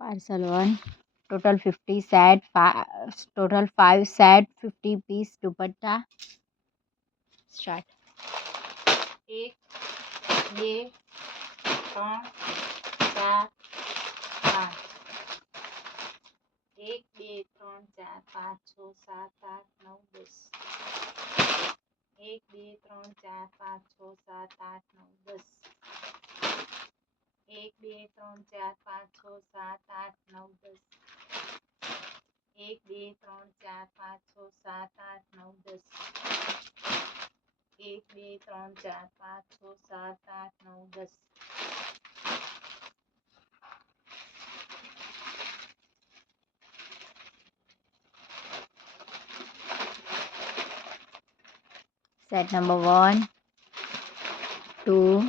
Parcel 1. Total 50 set. Total 5 set. 50 piece dupatta. Start. 1 2 3 4 5 1 2 3 4 5 6 7 8 9 10 1 2 3 4 5 6 7 8 9 10 1 2 3 4 5 6 7 8 9 10 1 2 3 4 5 6 7 8 9 10 1 2 3 4 5 6 7 8 9 10 Set number 1, 2,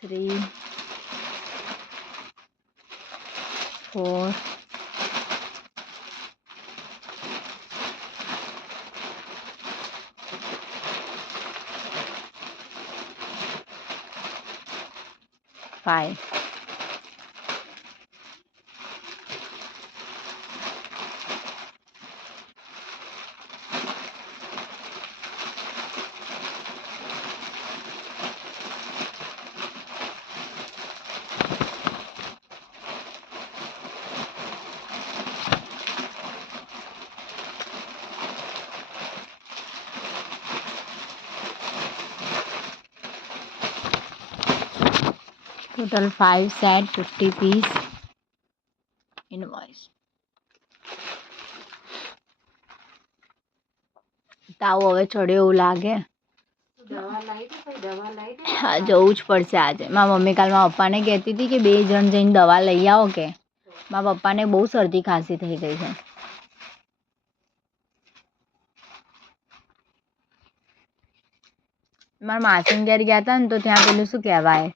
3, 4, 5. Total 5 set, 50 piece. Invoice. તાવ હવે ચડ્યો એવું લાગે. હા, જવું જ પડશે આજે. મારા મમ્મી કાલ મારા પપ્પાને કહેતી હતી કે 2 જણ જઈને દવા લઈ આવો કે. મારા પપ્પાને બહુ શરદી ખાંસી થઈ ગઈ છે. મારા માસીને ઘેર ગયા હતા ને તો ત્યાં પેલું શું કહેવાય,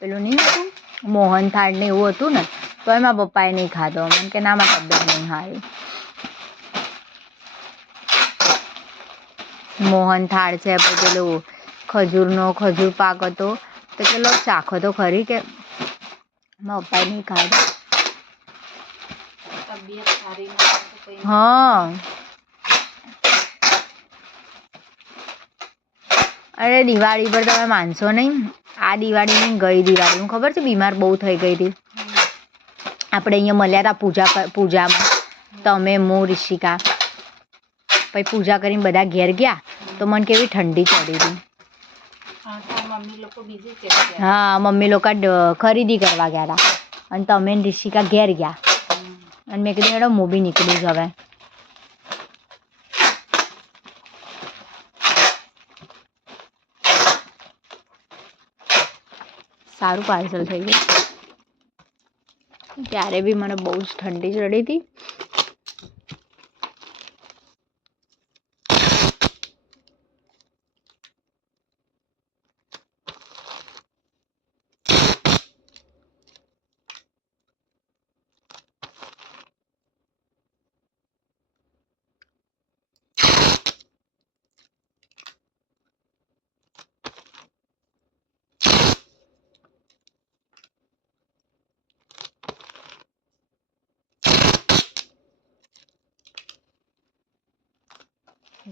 પેલું નહીં હતું મોહનથાળ ને એવું હતું ને, તોય મારા પપ્પાએ નહીં ખાધો. મને કે ના, મારી તબિયત નહીં સારી. મોહનથાળ છે, પછી પેલું ખજૂર પાક હતો, તો પેલો ચાખો તો ખરી કે મારા પપ્પાએ નહીં ખાધો. હા, અરે દિવાળી પર તમે માનશો નહીં, આ દિવાળી નહીં ગઈ દિવાળી હું ખબર છે બીમાર બહુ થઈ ગઈ હતી. આપણે અહીંયા મળ્યા હતા પૂજામાં, તમે હું ઋષિકા, પછી પૂજા કરીને બધા ઘેર ગયા તો મને કેવી ઠંડી ચડી હતી. હા, મમ્મી લોકો ખરીદી કરવા ગયા હતા અને તમે ઋષિકા ઘેર ગયા અને મેં કીધું મેડમ હું બી નીકળી જ હવે. સારું પાર્સલ થઈ ગયું. ત્યારે બી મને બહુ જ ઠંડી ચડી હતી.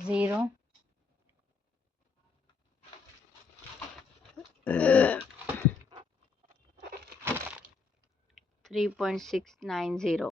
ઝીરો 3.690